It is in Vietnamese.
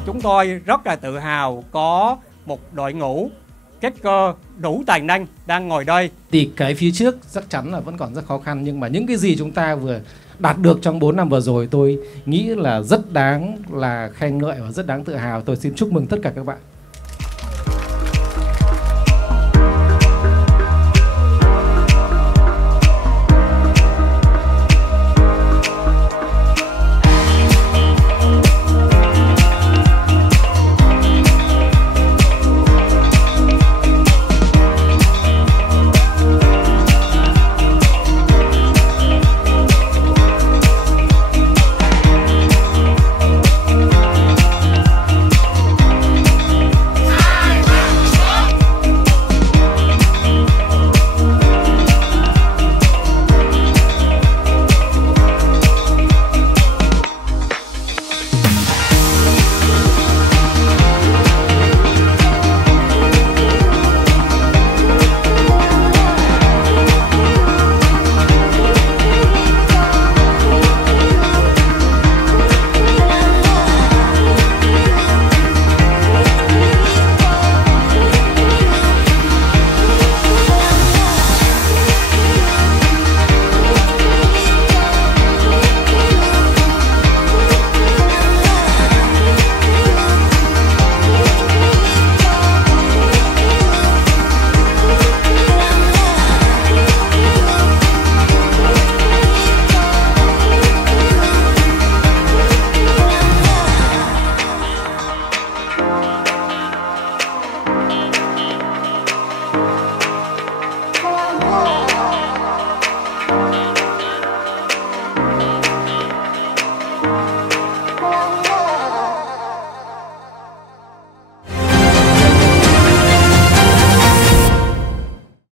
chúng tôi rất là tự hào có một đội ngũ hacker đủ tài năng đang ngồi đây. Thì cái phía trước chắc chắn là vẫn còn rất khó khăn, nhưng mà những cái gì chúng ta vừa đạt được trong 4 năm vừa rồi tôi nghĩ là rất đáng là khen ngợi và rất đáng tự hào. Tôi xin chúc mừng tất cả các bạn.